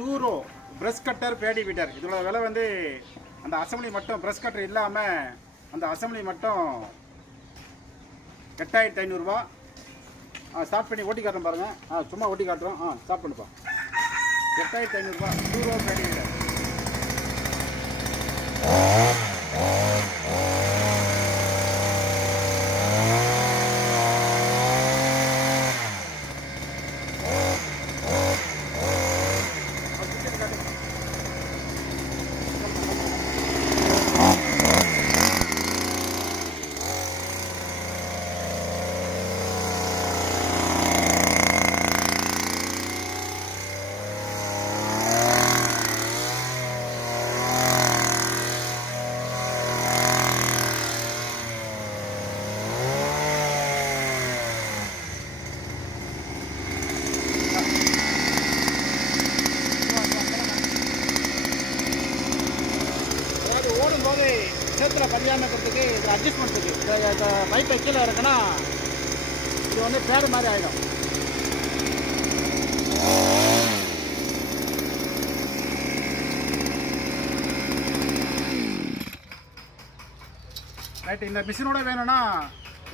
டூரோ brush cutter Bedi weeder. இதோட விலை வந்து அந்த அசம்பிளி மட்டும் ப்ரஷ் கட்டர் இல்லாமல் அந்த அசம்பிளி மட்டும் 8500 ரூபா. ஸ்டார்ட் பண்ணி ஓட்டி காட்டுறோம் பாருங்கள். சும்மா ஓட்டி காட்டுறோம். ஸ்டார்ட் பண்ணுப்பா. 8500 ரூபா டூரோ பேடி வீட்டர். ஓடும்போது சேத்துல பதியாமல் இருக்கிறதுக்கு இது அட்ஜஸ்ட்மெண்ட் இருக்குது. பைப்பை கீழே இருக்குன்னா இது வந்து பேடு மாதிரி ஆகிடும். ரைட்டு. இந்த மிஷினோட வேணும்னா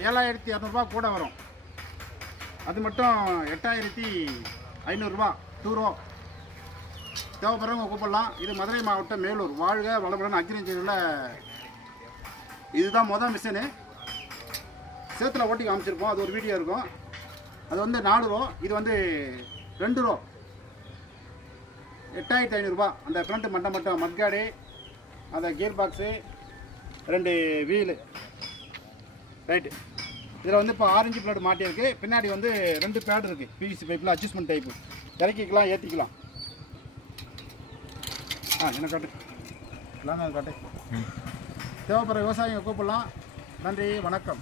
7200 ரூபா கூட வரும். அது மட்டும் 8500 ரூபா டூரோ. தேவைப்படுறவங்க கூப்பிடலாம். இது மதுரை மாவட்டம் மேலூர். வாழ்க வளமுடன் அக்ரிகல்ச்சரில் இதுதான் மொதல் மிஷினு. சேத்துல ஓட்டி காமிச்சிருப்போம். அது ஒரு வீடியோ இருக்கும். அது வந்து 4 ரூபா. இது வந்து 2 ரூபா. 8500 ரூபா. அந்த ஃப்ரண்ட் மட்டும் மட்காடு, அந்த கியர் பாக்ஸு, 2 வீலு. ரைட்டு. இதில் வந்து இப்போ ஆரஞ்சு பிளேட் மாட்டியிருக்கு. பின்னாடி வந்து 2 பேட் இருக்குது. பிவிசி பைப்பில் அட்ஜஸ்ட்மெண்ட் டைப்பு. இறக்கிக்கலாம், ஏற்றிக்கலாம். என்ன காட்டு இல்லாமல் காட்டு. தேவைப்படுற விவசாயிங்க கூப்பிடலாம். நன்றி, வணக்கம்.